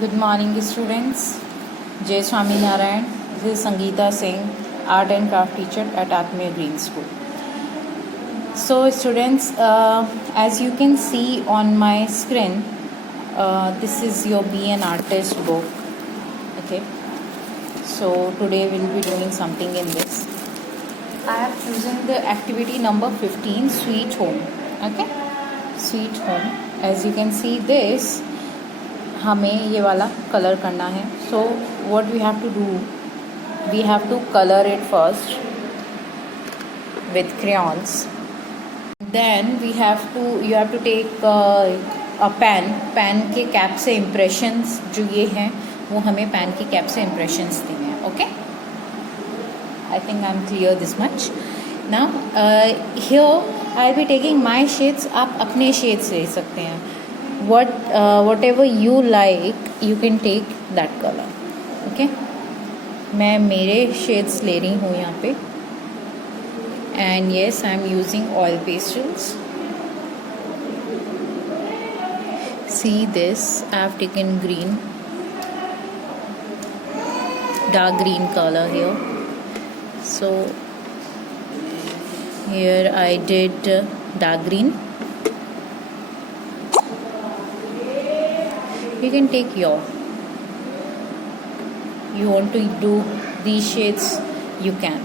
Good morning, students. Jai Swami Narayan. This is Sangeeta Singh, Art and Craft Teacher at Atmiya Green School. So, students, as you can see on my screen, this is your Be an Artist book. Okay. So today we'll be doing something in this. I have chosen the activity number 15, Sweet Home. Okay. Sweet Home. As you can see this. हमें ये वाला colour करना है. So what we have to do, we have to color it first with crayons. Then you have to take a pen के cap से impressions जो ये हैं वो हमें पेन की कैप से impressions देने हैं. Okay, I think I'm clear this much. Now here I'll be taking my shades. आप अपने shades ले सकते हैं. Whatever you like, you can take that color. Okay, मैं मेरे shades ले रही हूँ यहाँ पे. And yes, I'm using oil pastels. See this, I have taken green, dark green color here. So here I did dark green. You can take you want to do these shades, you can.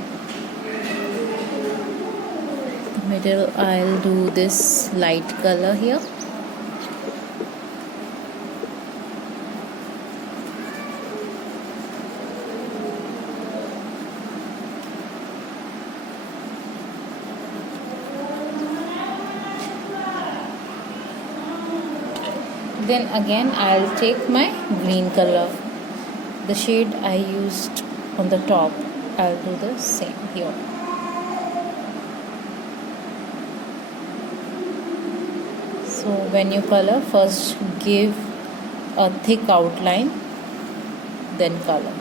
Middle, I'll do this light color here. Then again I'll take my green color, the shade I used on the top. I'll do the same here. So when you color, first give a thick outline, then color.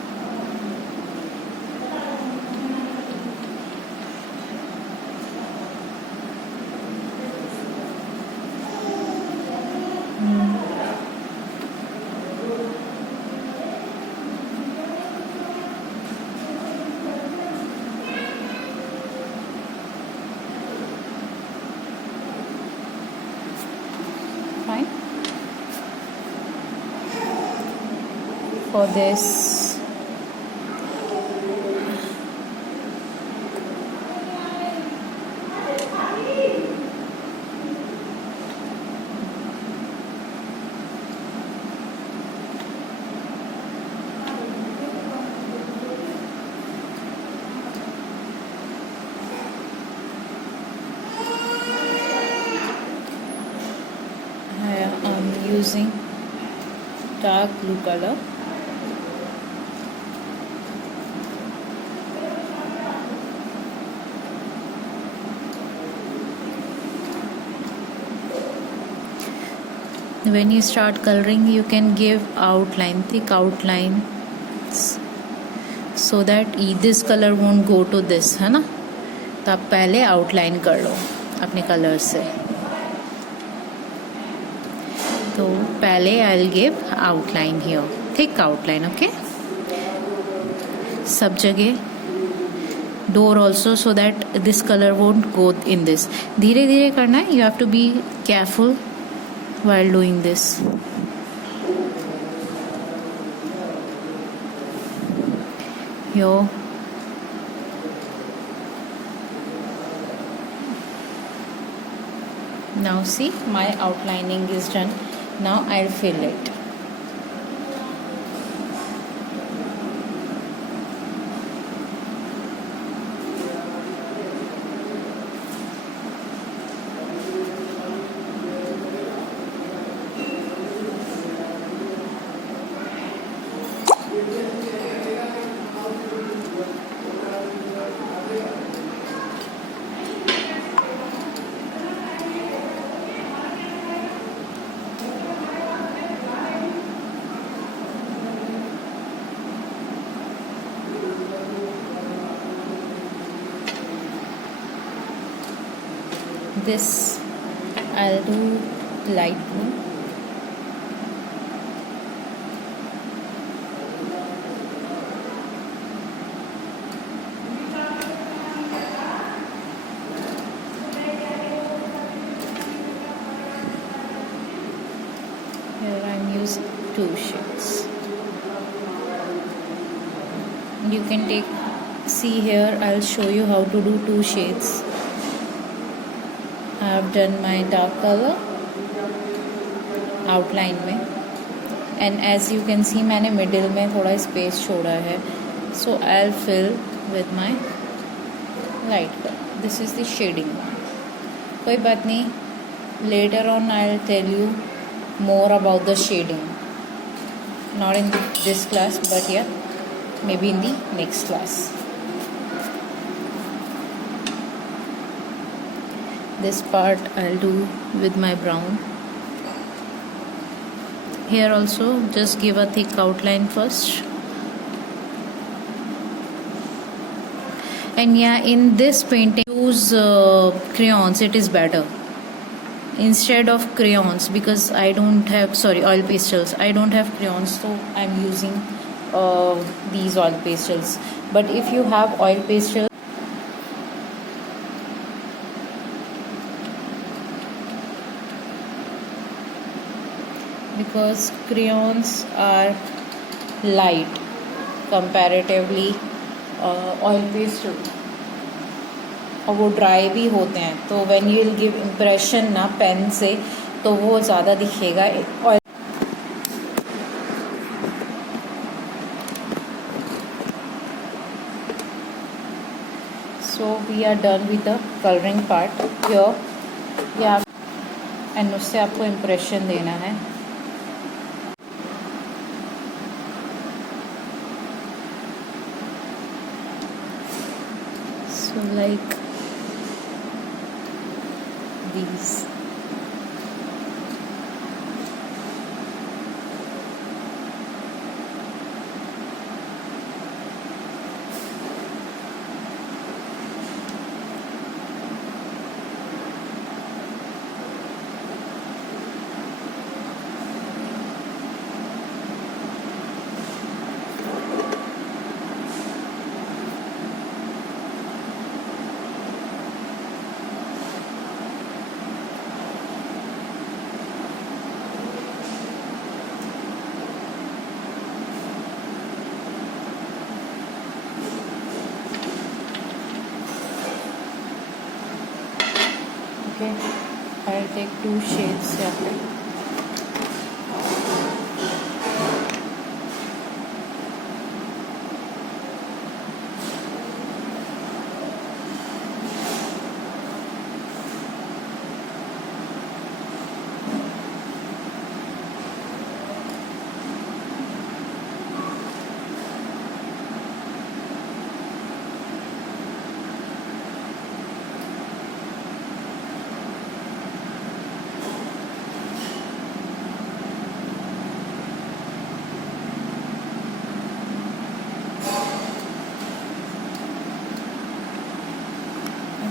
Fine. For this, I'm using dark blue color. When you start coloring, you can give outline, thick outlines, so that this color won't go to this, है ना. तो आप पहले outline कर लो अपने color से. तो पहले I'll give outline here, thick outline. Okay, सब जगह, door also, so that this color won't go in this. धीरे धीरे करना है. You have to be careful while doing this. Here, now see, my outlining is done. Now I'll fill it. This I'll do light blue. use two shades. You can see here, I'll show you how to do two shades. I have done my dark color outline में, and as you can see मैंने middle में थोड़ा space छोड़ा है, so I'll fill with my light color. This is the shading. कोई बात नहीं, later on I'll tell you more about the shading, not in this class, but yeah, maybe in the next class. This part I'll do with my brown. Here also just give a thick outline first. And yeah, in this painting use crayons, it is better instead of crayons, because I don't have, oil pastels, I don't have crayons, so I'm using these oil pastels. But if you have oil pastels, because crayons are light comparatively oil pastel, और वो dry भी होते हैं, तो when you will give impression ना pen से, तो वो ज़्यादा दिखेगा oil. So we are done with the colouring part here. या एंड उससे आपको इम्प्रेशन देना है. So like these. Okay, I'll take two shades here.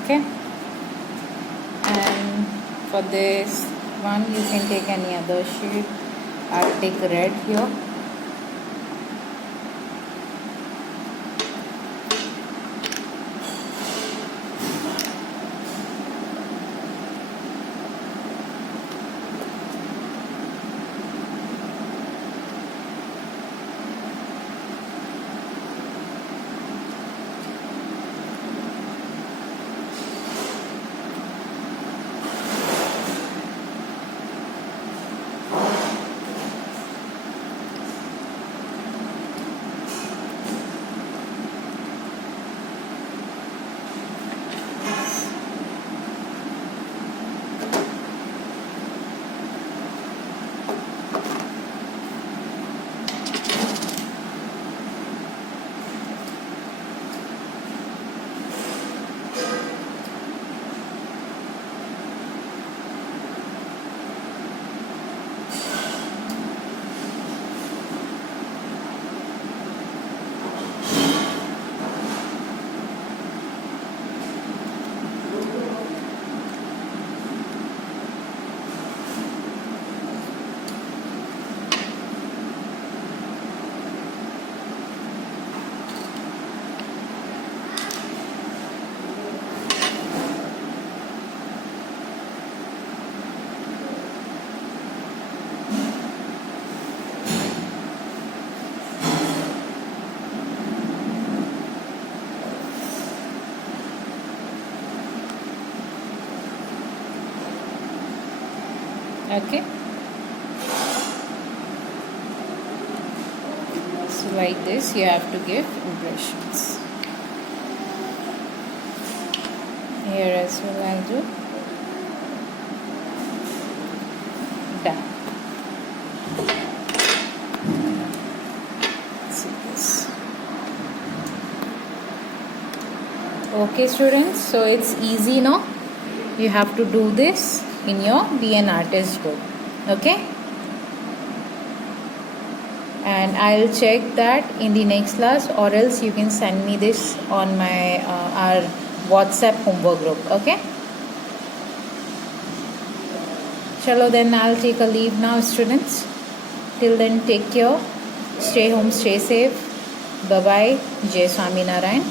Okay, and for this one you can take any other shade. I'll take red here. Okay, so like this you have to give impressions. Here as well I'll do. Done. See this. Okay students, so it's easy now. You have to do this in your Be an Artist book. Okay, and I'll check that in the next class, or else you can send me this on my our WhatsApp homework group. Okay, chalo then I'll take a leave now students. Till then, take care, stay home, stay safe. Bye bye. Jai Swaminarayan.